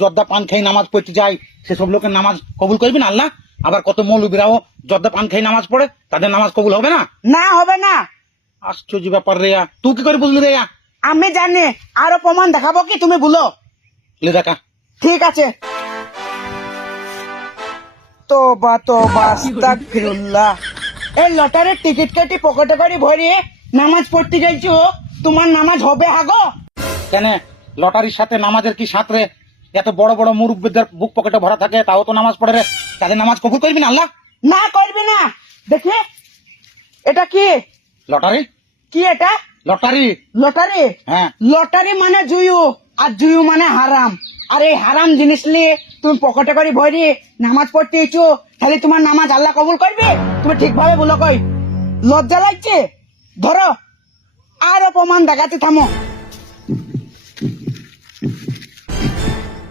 জর্দা পান খেয়ে নামাজ পড়তে যায়, সেসব লোকের নামাজ কবুল করবি না আল্লাহ? আবার কত মৌলবীরাও জর্দা পান খেয়ে নামাজ পড়ে, তাদের নামাজ কবুল হবে না? না হবে না। আশ্চর্য ব্যাপার রে। তুই কি করে বুঝলি রে? আমি জানি, আরো প্রমাণ দেখাবো কি তুমি বলো? লে দেখা। ঠিক আছে। তোবা তোবা আস্তাগফিরুল্লাহ। এই লটারির টিকিট কেটে পকেটে করে ভরিয়ে নামাজ পড়তে যাইছো, তোমার নামাজ হবে আগো? কেন, লটারির সাথে নামাজের কি সাথ রে? এত বড় বড় মুরব্বীদের বুক পকেটে ভরা থাকে, তাও তো নামাজ পড়ে রে, তাদের নামাজ কবুল করবি না আল্লাহ? না করবি না। দেখে এটা কি? লটারি। কি এটা? লটারি। লটারি? হ্যাঁ। লটারি মানে জুয়ু, আর জুয়ু মানে হারাম। আর এই হারাম জিনিস নিয়ে তুমি পকেটে করে ভরি নামাজ পড়তে ইচ্ছো, তাহলে তোমার নামাজ আল্লাহ কবুল করবে? তুমি ঠিকভাবে বলো কই? লজ্জা লাগছে? ধরো আরো প্রমাণ দেখাতে থামো।